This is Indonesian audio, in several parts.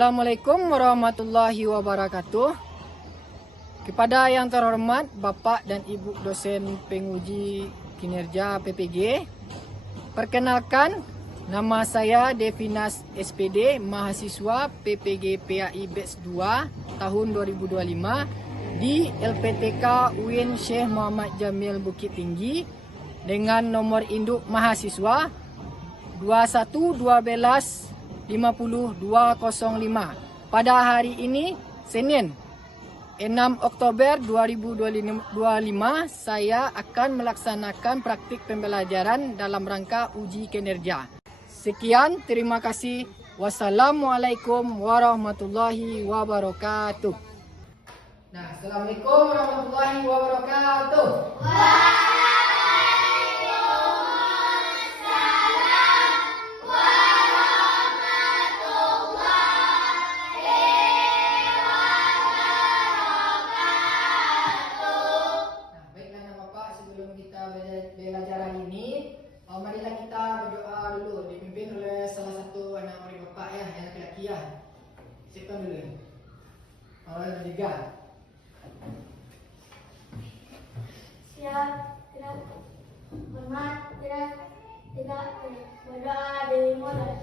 Assalamualaikum warahmatullahi wabarakatuh. Kepada yang terhormat Bapak dan Ibu dosen penguji kinerja PPG, perkenalkan nama saya Devinas SPD, mahasiswa PPG PAI Batch 2 tahun 2025 di LPTK UIN Syekh Muhammad Jamil Bukit Tinggi dengan nomor induk mahasiswa 2112 50205. Pada hari ini, Senin 6 Oktober 2025, saya akan melaksanakan praktik pembelajaran dalam rangka uji kinerja. Sekian, terima kasih. Wassalamualaikum warahmatullahi wabarakatuh. Nah, Assalamualaikum warahmatullahi wabarakatuh. Belajar hari ini, marilah kita berdoa dulu, dipimpin oleh salah satu anak murid Bapak ya, yang laki-laki ya. Siapkan dulu. Orang ketiga. Siap, gerak, hormat, gerak, tidak, berdoa dimulai.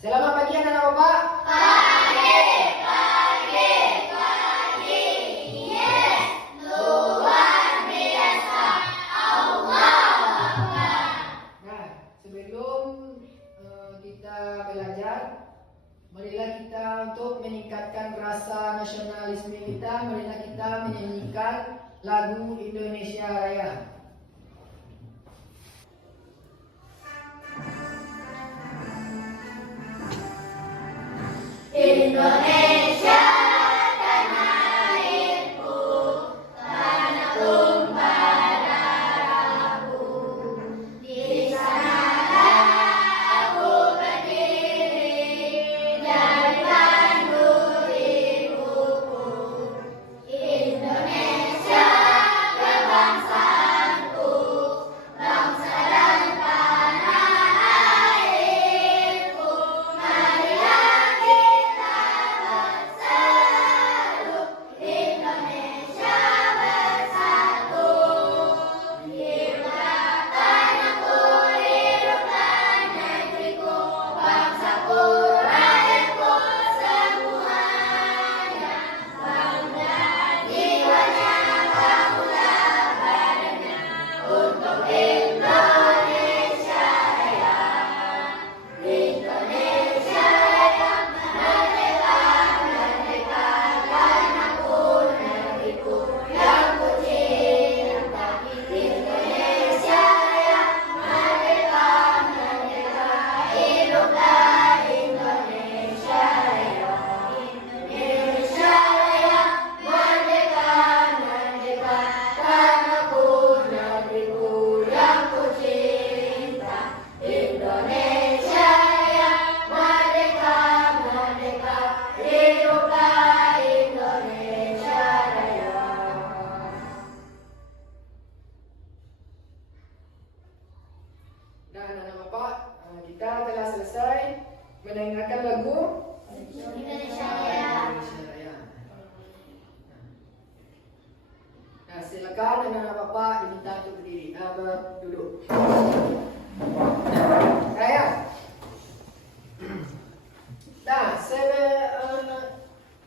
Selamat pagi anak-anak Bapak. Pagi. Yes, luar biasa. Allah Akbar. Nah, sebelum kita belajar, marilah kita untuk meningkatkan rasa nasionalisme kita, marilah kita menyanyikan lagu Indonesia Raya. Indonesia tanah airku, tanah tumpah darahku. Di sanalah aku berdiri dari pandu ibuku. Indonesia kebangsaanku, bangsa dan tanah airku. Marilah kita Silakan anak-anak bapak diminta untuk berdiri, duduk. Ya. Nah,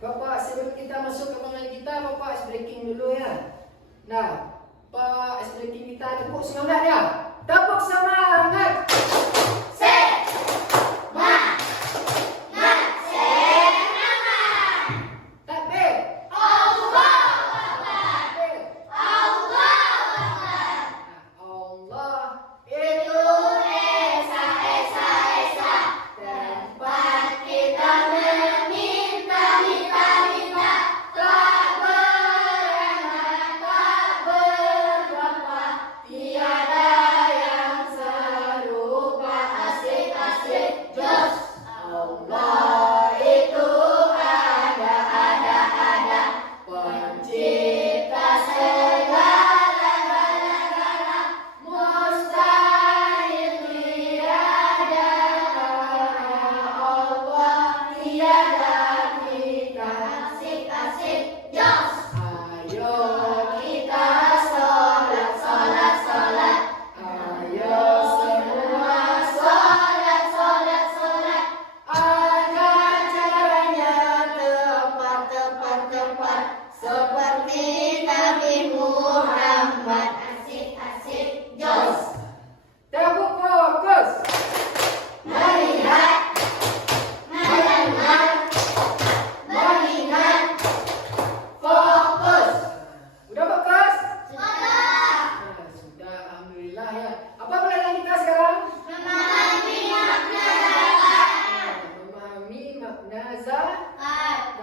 bapak sebelum kita masuk ke pengajian kita, bapak ice breaking dulu ya. Nah, Pak ice breaking kita tepuk semangat ya. Tepuk semangat.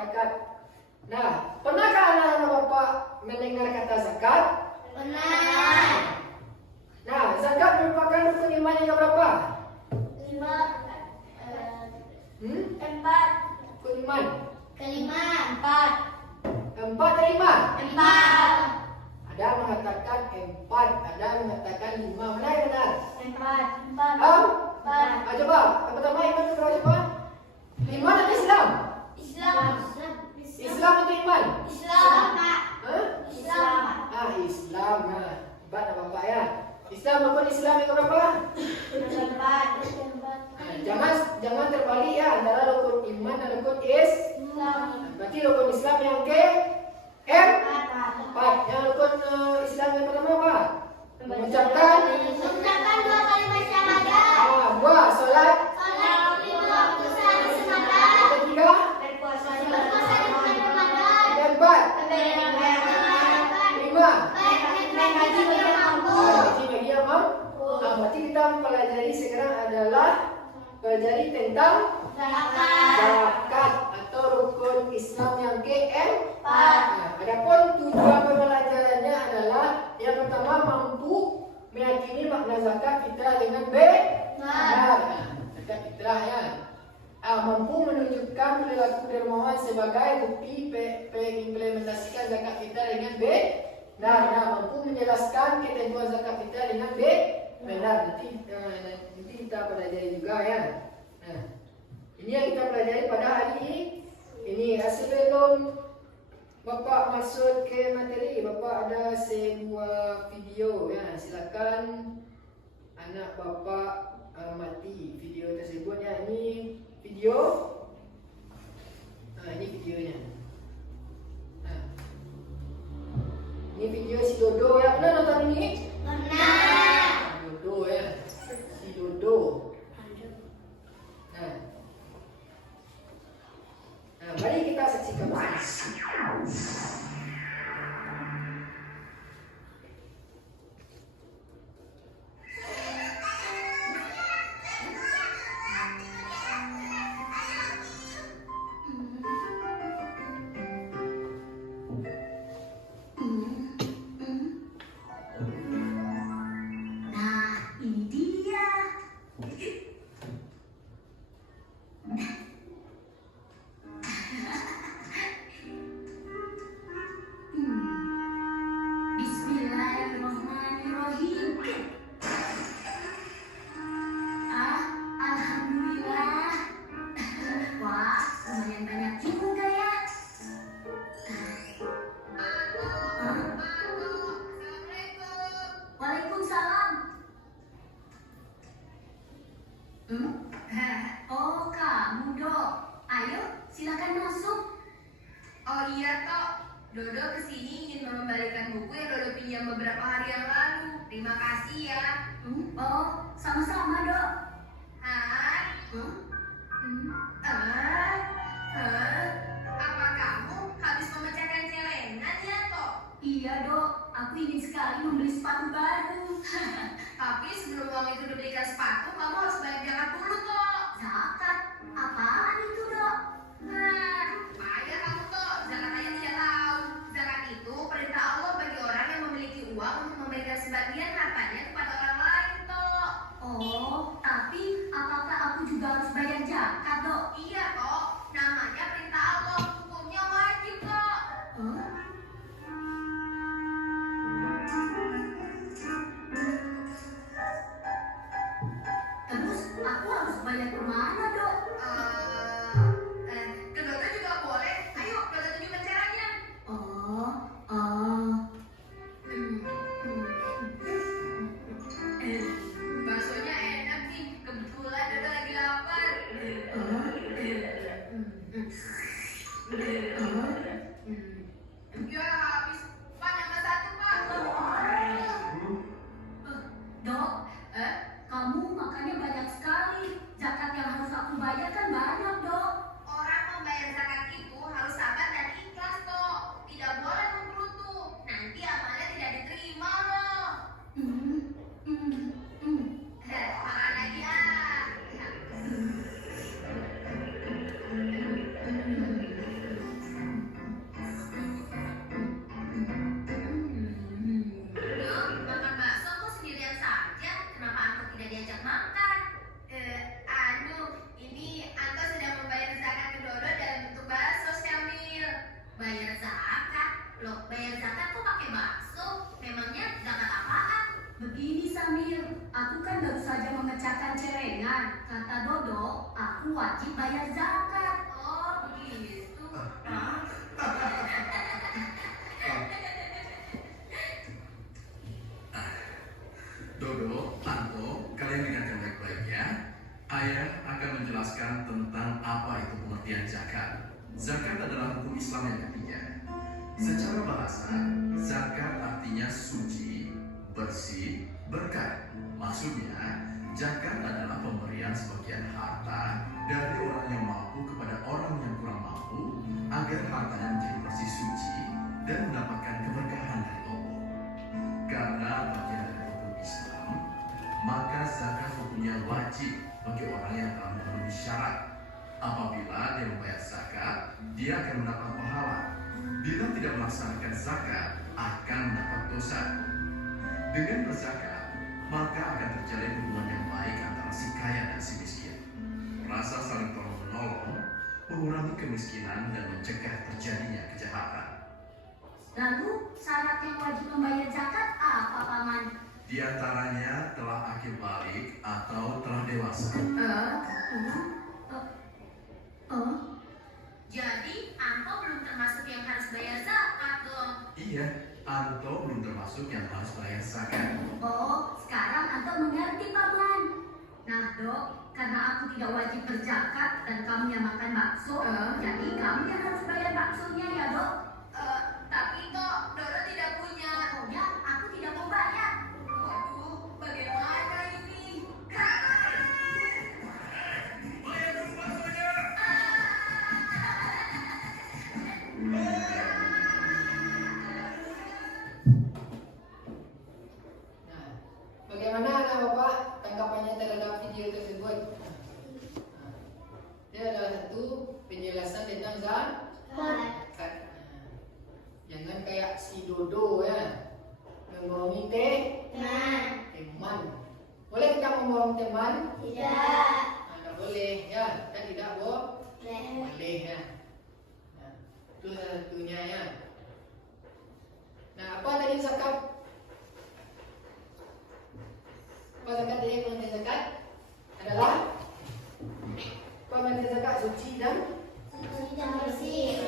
Zakat. Nah, pernahkah anak-anak bapak mendengar kata zakat? Benar. Nah, zakat merupakan rukun iman yang berapa? 5. 4. Rukun iman. Kelima. 4. 4 atau 5? 4. Ada mengatakan 4, ada mengatakan 5. Mana yang benar? 4. Coba, yang pertama iman itu berapa coba? Iman atau Islam? Islam. Islam atau iman? Islam. Islam. Islam. Hebat bapak ya. Islam rukun Islam yang berapa? 4. Jangan terbalik ya antara rukun iman dan rukun Islam. Berarti rukun Islam yang ke 4. Yang rukun Islam yang pertama apa? Mengucapkan 2 kalimat syahadat. Buat solat. Salat 5 waktu sehari semata. Yang ketiga, Berpuasa di bulan Ramadan. yang keempat, Membayar 5. haji bagi yang mampu. Haji bagi yang mampu. Berarti kita mempelajari sekarang adalah pelajari tentang zakat atau rukun Islam yang keempat. Adapun tujuan pembelajarannya adalah yang pertama mampu meyakini makna zakat fitrah dengan benar. Zakat fitrah ya. Mampu menunjukkan perilaku dermawan sebagai bukti pengimplementasikan zakat fitrah dengan benar. Mampu menjelaskan ketentuan zakat fitrah dengan benar. Nanti kita pelajari juga ya. Nah, ini yang kita pelajari pada hari ini. Ini sebelum bapak masuk ke materi, bapak ada sebuah video ya. Silakan anak bapak amati video tersebut ya. Ini video. Ini videonya. Ini video si Dodo ya. Pernah nonton ini? Benar. Dodo ya. Si Dodo. Mari kita saksikan bersama. Dodo kesini ingin mengembalikan buku yang Dodo pinjam beberapa hari yang lalu. Terima kasih ya. Oh, sama-sama, Dok. Hai. Apa kamu habis memecahkan celengan ya, Tok? Iya, Dok. Aku ingin sekali membeli sepatu baru. Tapi sebelum uang itu dibelikan sepatu, kamu harus bayar zakat dulu, Tok. Zakat? Apaan itu, Dok? Payah kamu, Tok. Zakat aja tidak tahu. Zakat itu perintah Allah bagi orang yang memiliki uang untuk memberikan sebagian hartanya kepada orang lain, Tok. Oh, tapi apakah aku juga harus bayar zakat, Dok? Iya, Tok. Namanya perintah Allah. Hukumnya wajib, Tok. Terus aku harus bayar kemana, Dok? Ke Dodo juga boleh. Ayo, Dodo tunjukkan caranya. Baksonya enak nih. Kebetulan Dodo lagi lapar. Ya, habis. Pak, nambah satu, Pak. Dok, kamu makannya banyak sekali. Zakat yang harus aku bayar kan banyak, Dok. Orang membayar zakat itu harus sabar dan ikhlas, Tok. Tidak boleh menggerutu. Nanti amalnya tidak diterima loh. Makan lagi ah. Dok, makan bakso kok sendirian saja? Kenapa Anto tidak diajak makan? Ini Anto sedang membayar zakat ke Dodo dalam bentuk bakso, Syamil. Bayar zakat? Loh, bayar zakat kok pakai bakso? Memangnya zakat apaan? Begini, Samir. Aku kan baru saja memecahkan celengan. Kata Dodo, aku wajib bayar zakat. Oh, begitu. Dodo, Anto, kalian dengarkan baik-baik ya. Ayah akan menjelaskan tentang apa itu pengertian zakat. Zakat adalah hukum Islam yang ketiga. Secara bahasa, zakat artinya suci, bersih, berkah. Maksudnya, zakat adalah pemberian sebagian harta dari orang yang mampu kepada orang yang kurang mampu agar hartanya menjadi bersih suci dan mendapatkan keberkahan dari Allah. Karena bagian dari hukum Islam, maka zakat hukumnya wajib bagi orang yang telah memenuhi syarat. Apabila dia membayar zakat, dia akan mendapat pahala. Bila tidak melaksanakan zakat, akan mendapat dosa. Dengan berzakat, maka akan terjalin hubungan yang baik antara si kaya dan si miskin. Rasa saling tolong-menolong mengurangi kemiskinan dan mencegah terjadinya kejahatan. Lalu, syarat yang wajib membayar zakat apa, Paman? Di antaranya telah akil balik atau telah dewasa. Jadi, Anto belum termasuk yang harus bayar zakat dong. Iya, Anto belum termasuk yang harus bayar zakat. Oh, sekarang Anto mengerti, Paman. Nah, Dok, karena aku tidak wajib berzakat dan kamu yang makan bakso, jadi kamu yang harus bayar baksonya ya, Dok. Tapi Tok, Dodo tidak punya. Pokoknya aku tidak mau bayar. Waduh, bagaimana ini? Bayar dulu baksonya. Nah, bagaimana anak bapak tanggapannya terhadap video tersebut? Ini adalah satu penjelasan tentang zakat. Jangan kayak si Dodo ya, membohongi teman. Boleh kita membohong teman? Tidak. Tidak boleh ya, kita tidak boleh ya. Nah, itu salah satunya ya. Nah, apa tadi zakat? Apa zakat tadi pengertian zakat? Adalah pengertian zakat suci dan bersih.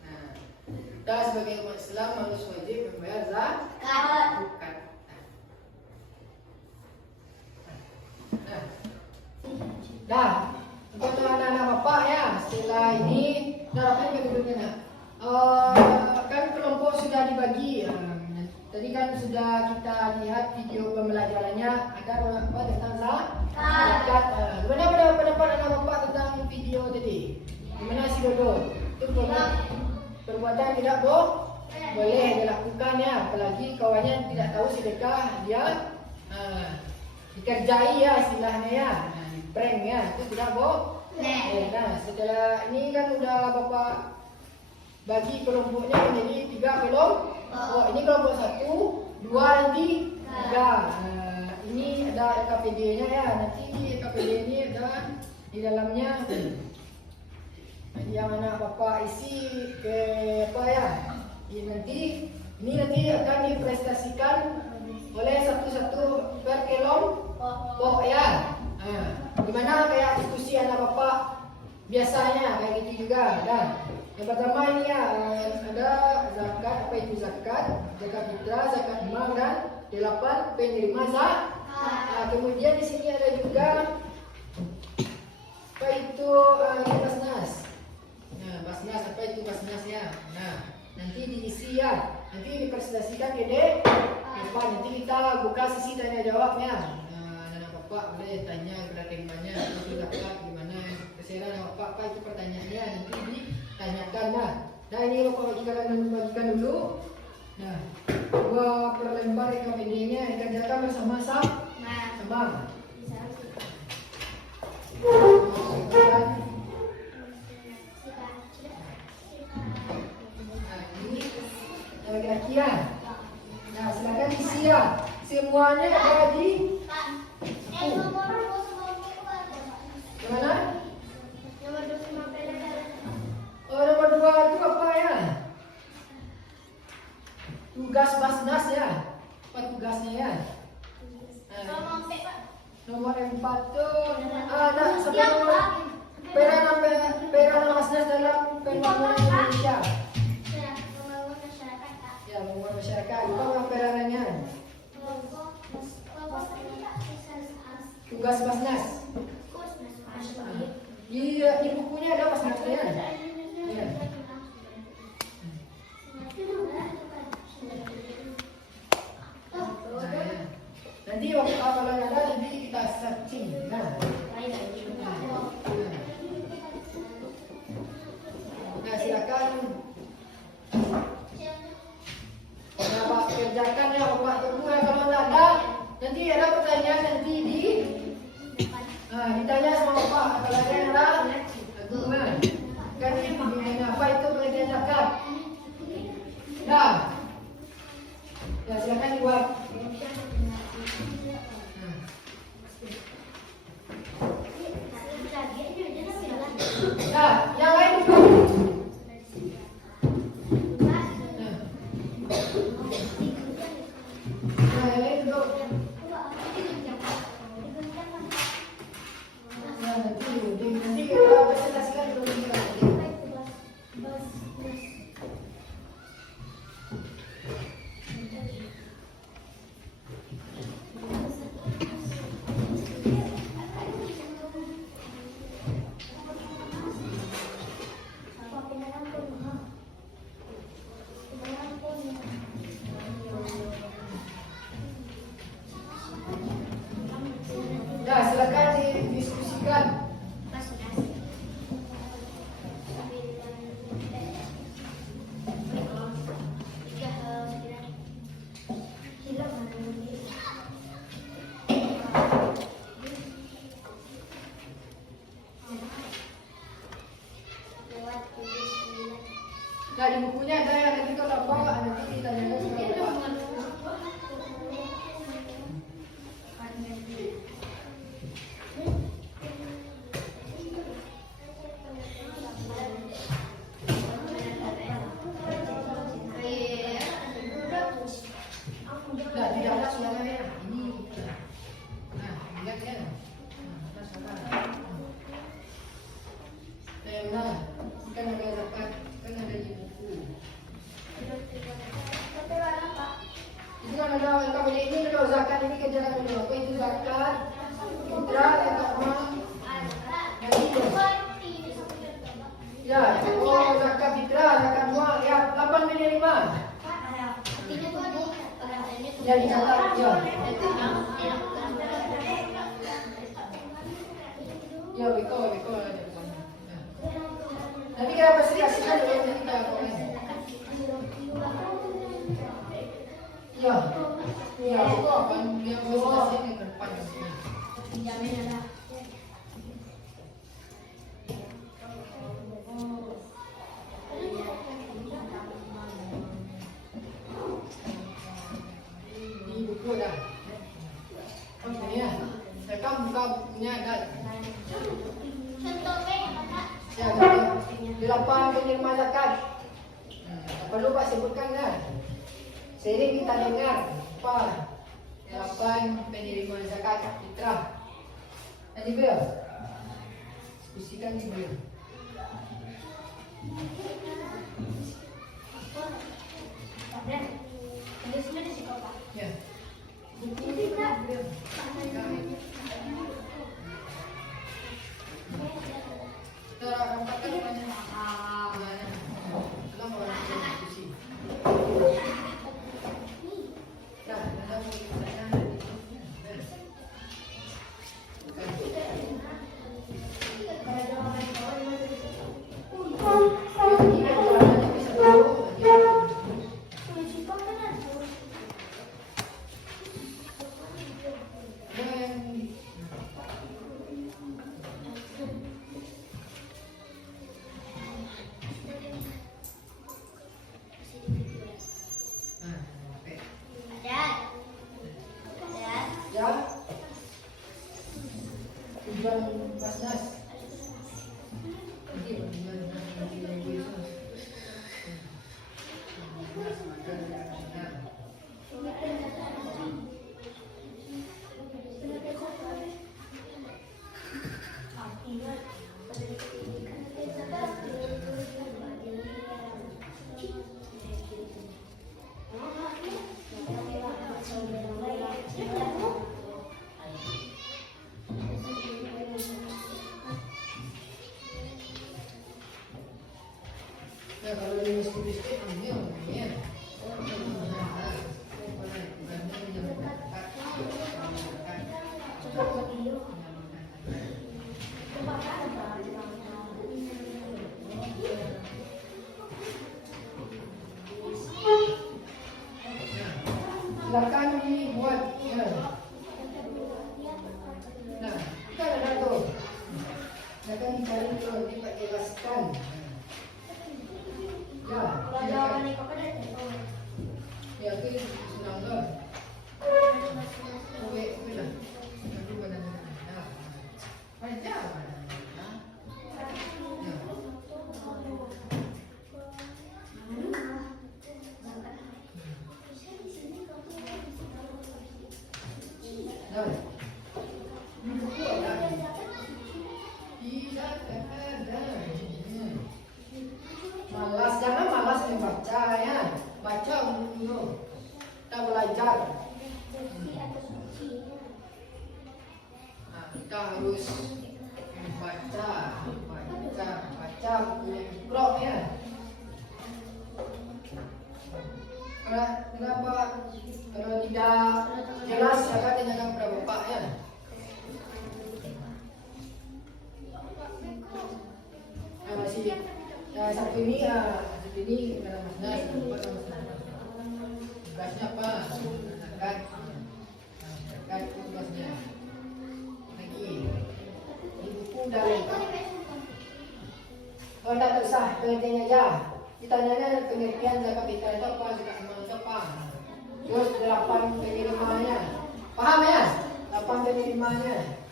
Nah, kita sebagai umat Islam harus wajib membayar zakat. Nah, untuk anak-anak bapak ya, setelah ini, harapan bagaimana? sudah dibagi. Tadi kan sudah kita lihat video pembelajarannya. Ada apa tentang zakat? Gimana pendapat anak bapak tentang video tadi? Gimana si Dodo? Itu perbuatan tidak boleh dilakukan ya. Apalagi kawannya tidak tahu sedekah dia dikerjai ya istilahnya ya. Prank ya. Itu tidak boleh. Nah setelah ini kan udah bapak bagi kelompoknya menjadi 3 kelompok. Ini kelompok 1, 2, nanti 3. Ini ada LKPD-nya ya. Nanti di LKPD ini ada di dalamnya. Yang anak bapak isi ke apa ya? Ini nanti akan diprestasikan oleh satu-satu per kelompok ya. Gimana kayak diskusi anak bapak biasanya kayak gitu juga. Dan yang pertama ini ya ada zakat, apa itu zakat? Zakat fitrah, zakat mal dan 8 penerima zakat. Kemudian di sini ada juga apa itu basnas. Nah, basnas apa itu basnas ya? Nah, nanti diisi ya. Nanti dipresentasikan ke depan. Nanti kita buka sisi tanya jawabnya. Nah, anak bapak boleh tanya kepada temannya itu zakat gimana? Terserah anak bapak apa itu pertanyaannya nanti ditanyakan lah. Nah ini bapak bagikan dulu. Nah 2 per lembar LKPD-nya dikerjakan bersama-sama. Laki-laki. Nah silakan isi ya. Semuanya ada di mana? Nomor 2 itu apa ya? Tugas basnas ya. Apa tugasnya ya? Nomor 4 tuh ada sampai pera basnas dalam pembangunan Indonesia. Ya, pembangunan masyarakat. Apa yang peranannya? Tugas basnas. Di bukunya ada basnasnya. Ya. Nanti waktu kalau ada nanti kita searching. Nah silakan. Bapak kerjakan ya bapak tunggu ya kalau tidak ada nanti ada pertanyaan nanti ditanya sama bapak kalau ada yang ada kan ini apa itu pengertian zakat. Nah ya silakan dibuat. Nah yang lain nanti kita presentasikan dulu. Ya silakan didiskusikan. Nah di bukunya ada yang nanti kalau apa nanti ditanyakan sama bapak. Nah tidak ada suaranya ini. Nah lihat ya. Nah kan ada zakat kan ada di buku. Itu kan ada Ya dicatat, ya. Ya, betul. Nanti kita pasti kasihkan dulu nanti kita komen. Ya, itu akan dia pasti kasih ke depan. Ini buku dah. Ini ya. Saya buka bukunya dan ya, delapan penerima zakat. Tak perlu Pak sebutkan kan? Sering kita dengar apa? Delapan penerima zakat fitrah. Tadi beliau diskusikan di beliau. Ya. Buku ini beliau. Tujuan Basnas. Ini tujuan Ibu Yesus. Ya kalau di miskin ini orangnya. Silakan dibuat. Ya. Nah, kita ada tuh. Silakan dicari tuh, dijelaskan. Ya, ya itu senang lah. Oke lah. Nanti pada baca. Malas, jangan malas membaca ya. Baca dulu. Kita belajar. Nah, kita harus membaca, baca bukunya Iqra ya. Kenapa? Kalau tidak jelas, akan tanyakan kepada Bapak ya. Nah, satu ini dalam Basnas, tugasnya apa? Zakat tugasnya. Lagi, di buku dah lengkap. Kalau tak usah, tanya aja. Ditanyanya pengertian zakat fitrah itu apa, zakat amal itu apa. Terus 8 penerimanya, paham ya? 8 penerimanya.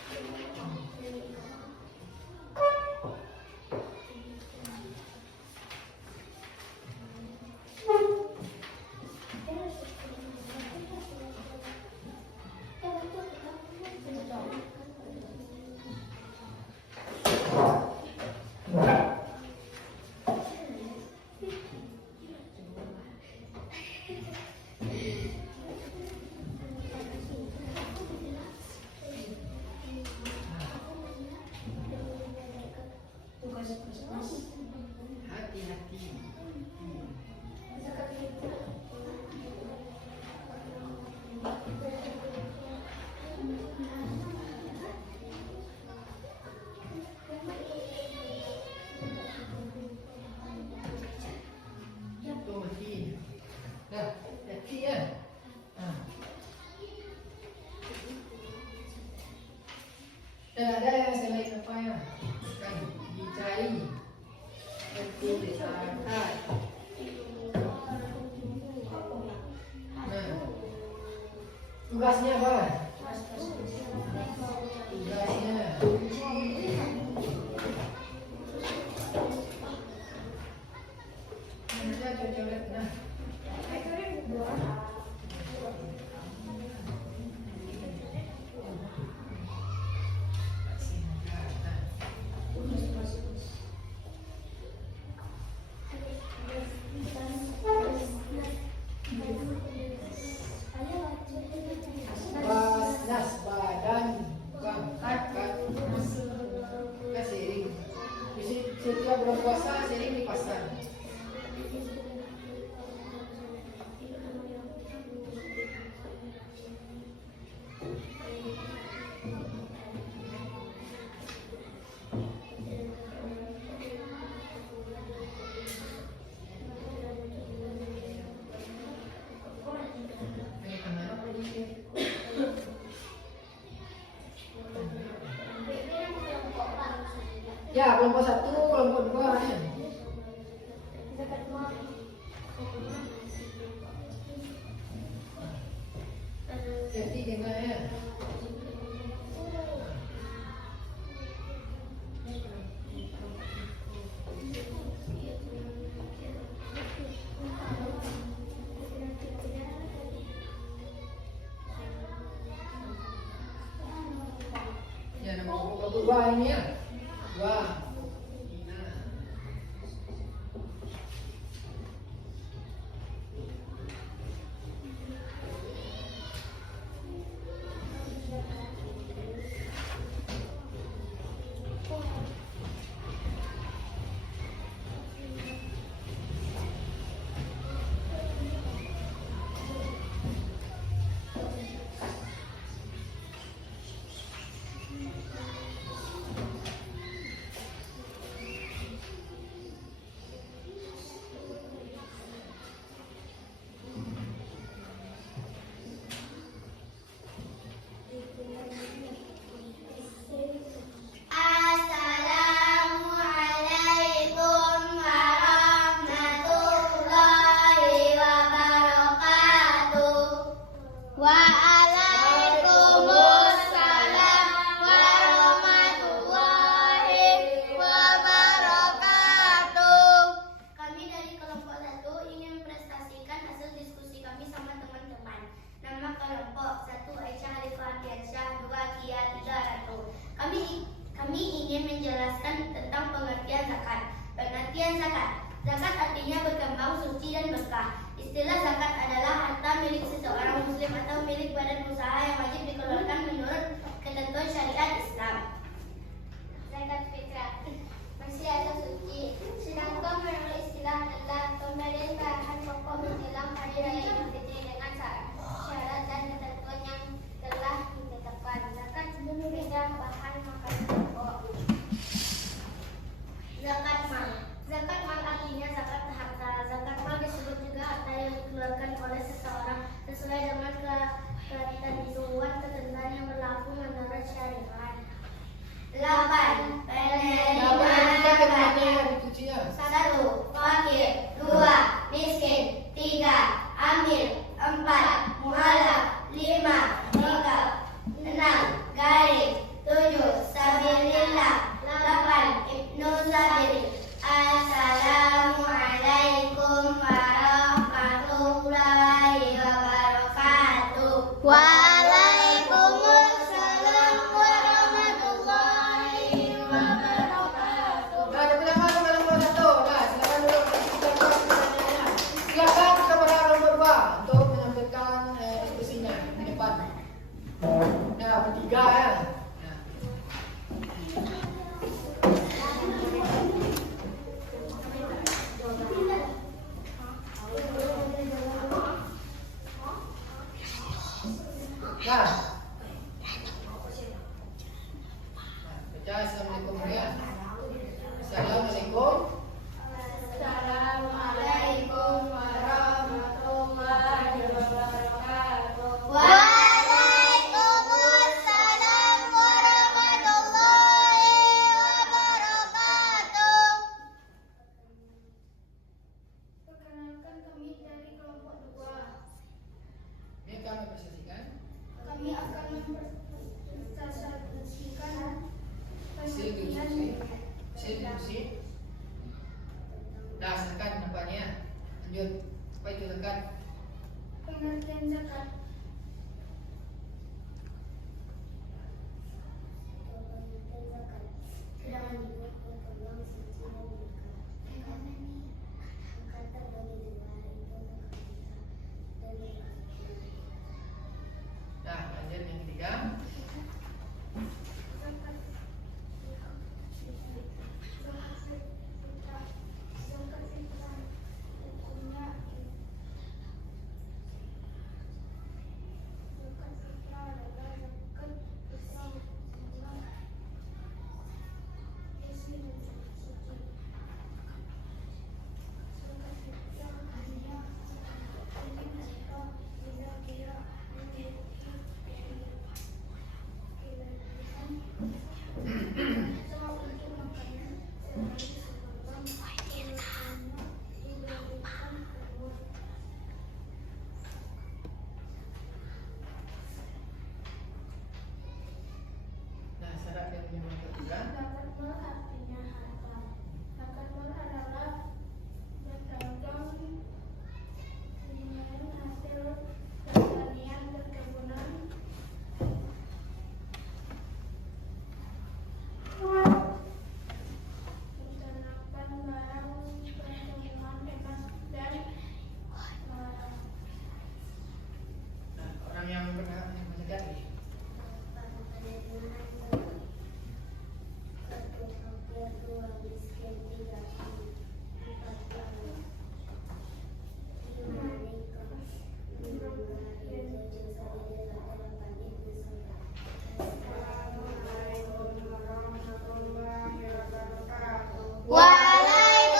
Tugasnya apa? Tugasnya. Nah, coret. Nah. Basnas badan bangkat sering. Setiap bulan puasa sering di pasar. Ya, kelompok 1, kelompok 2 ya. Jadi gimana ya? Ya, nama kelompok 2 ini ya. 2. Assalamualaikum warahmatullahi wabarakatuh. Waalaikumsalam warahmatullahi wabarakatuh. Kami dari kelompok 1 ingin mempresentasikan hasil diskusi kami sama teman-teman. Nama kelompok 1 Aisyah Halifah Ardiansyah, 2 Kia, 3 Ratu. Kami ingin menjelaskan tentang pengertian zakat. Pengertian zakat. Zakat artinya berkembang, suci dan berkah. Istilah zakat adalah harta milik seseorang muslim atau milik badan usaha yang wajib dikeluarkan menurut ketentuan syariat Islam. Zakat fitrah masih ada suci. Sedangkan menurut istilah adalah pemerintahan pokok menjelang hari raya Idul Fitri dengan syarat dan ketentuan yang telah ditetapkan. Zakat fitrah bahan makanan pokok. Zakat mal. Zakat mal artinya zakat harta. Zakat mal disebut juga harta yang dikeluarkan oleh seseorang sesuai dengan ketentuan yang berlaku menurut syariat. 8. Penerimaan zakat. 1. Fakir. 2. Miskin. 3. Amil. 4. Mualaf. 5. Rikab. 6. Garib. 7. Sabilillah. 8. Ibnu Sabil. Assalamualaikum warahmatullahi wabarakatuh. Waalaikumsalam warahmatullahi wabarakatuh. Nah, tepuk tangan kepada kelompok 1. Nah, silakan dulu kita buat pertanyaannya. Silakan kepada kelompok 2 untuk menyampaikan diskusinya di depan. Nah, bertiga ya. Nah, baca assalamualaikum ya. Assalamualaikum. Assalamualaikum warahmatullahi wabarakatuh. Waalaikumsalam warahmatullahi wabarakatuh. Perkenalkan kami dari kelompok 2. Ini kami presentasikan Lanjut. Apa itu zakat? Pengertian zakat. Sedangkan dibuat berkembang suci dan berkah. Zakat terbagi dua, itu zakat fitrah dan Nah, lanjut yang ketiga. Nah, syarat yang ketiga. Zakat mal artinya harta. Zakat mal adalah berdagang dengan hasil pertanian perkebunan mencanangkan barang perkebunan emas dan barang Nah, orang yang berhak menzakat nih.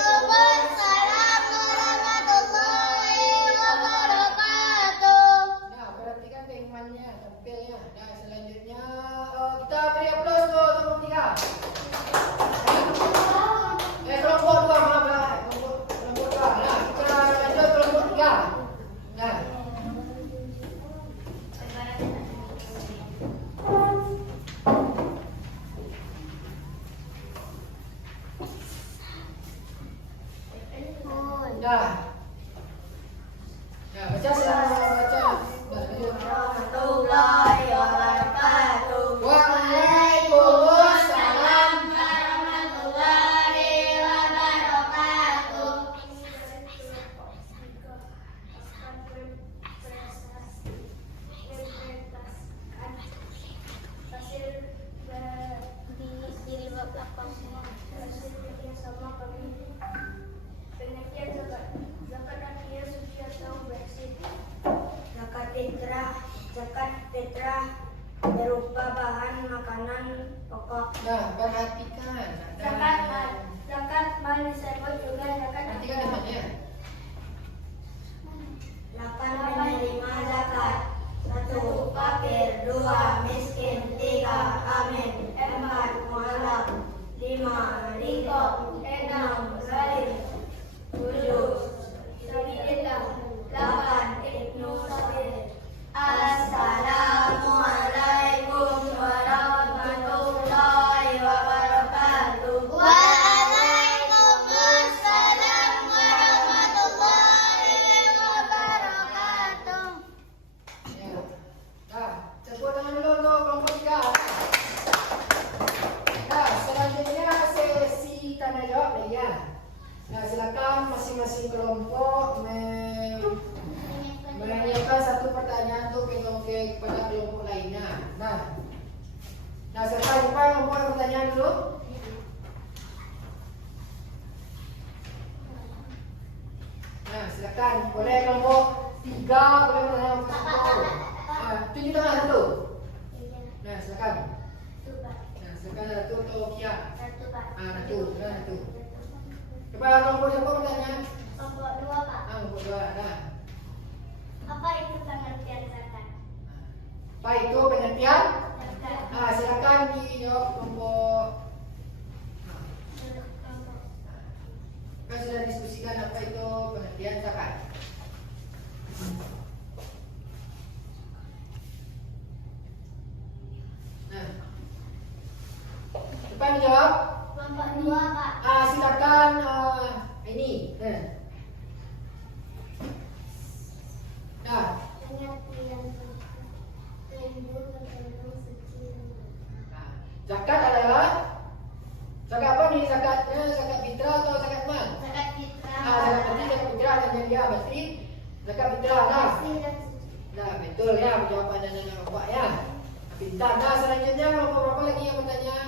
Waalaikumsalam warahmatullahi wabarakatuh. Nah, perhatikan temannya, tampilnya. Nah, selanjutnya kita beri aplaus untuk kelompok 3. Kelompok 2, maaf lah. Kelompok 2. Nah, kita lanjut kelompok 3. Nah. Dah. Nah, baca sama baca. Dah, lanjut. Warahmatullahi wabarakatuh. Waalaikumsalam. Warahmatullahi wabarakatuh. Diri bapak semua hasil kerjasama kami. Pengertian zakat. Zakat artinya suci atau bersih. Zakat fitrah berupa bahan makanan pokok. Nah, perhatikan. Zakat mal disebut juga zakat Perhatikan temannya. 8 penerima zakat. 1 fakir, 2 miskin, 3 amin, 4 mualaf, 5 rikop, 6 zalim, 7 sabilillah, 8 ibnu sabil. Assalamualaikum warahmatullahi wabarakatuh. Waalaikumsalam warahmatullahi wabarakatuh. Ya. Nah, tepuk tangan dulu untuk kelompok 3. Nah, selanjutnya sesi tanya jawab lagi ya. Nah, silakan masing-masing kelompok menanyakan satu pertanyaan untuk kepada kelompok lainnya. Nah, siapa kelompok yang pertanyaan dulu? Nah, silakan. Boleh kelompok 3 boleh bertanya kelompok 1. Tunjuk tangan dulu. Nah, silakan. Nah, silakan Ratu atau Kia. Ratu. Kepada kelompok siapa bertanya? Kelompok 2, Pak. Kelompok 2. Nah, Apa itu pengertian zakat? apa itu pengertian? Zakat. Silakan dijawab kelompok. Kita sudah diskusikan apa itu pengertian zakat. Nah, depan dijawab. Kelompok 2, Pak. Silakan ini. berarti zakat fitrah dah. Dah betul ya jawapan anak-anak bapak ya. Pintar. Nah selanjutnya kelompok berapa lagi yang bertanya?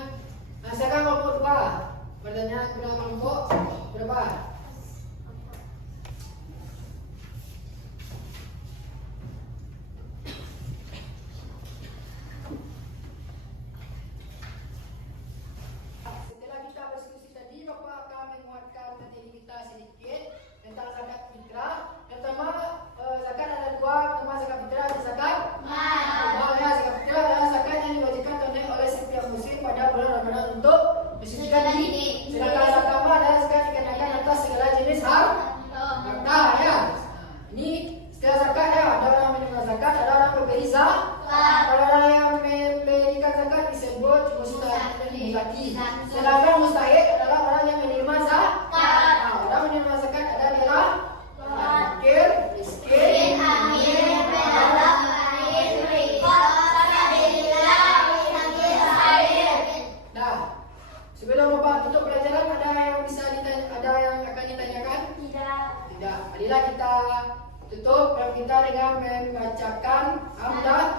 Nah sekarang kelompok 2 bertanya kepada kelompok berapa? Setelah kita berdiskusi tadi, bapak akan menguatkan materi kita sedikit tentang zakat fitrah. Yang pertama zakat ada 2, pertama zakat fitrah dan zakat mal. Ya, zakat fitrah adalah zakat yang diwajibkan tunai oleh setiap muslim pada bulan Ramadan untuk mensucikan diri. Sedangkan zakat mal adalah zakat dikenakan atas segala jenis harta ya. Ini setelah zakat ya, ada orang menerima zakat, ada orang memberi zakat. Kalau orang yang memberikan zakat disebut mustahik. Sedangkan mustahik adalah orang yang menerima zakat. Orang menerima zakat adalah fakir, miskin, Nah, sebelum bapak tutup pelajaran, ada yang akan ditanyakan? Tidak. Marilah kita tutup dan kita dengan membacakan hamdalah.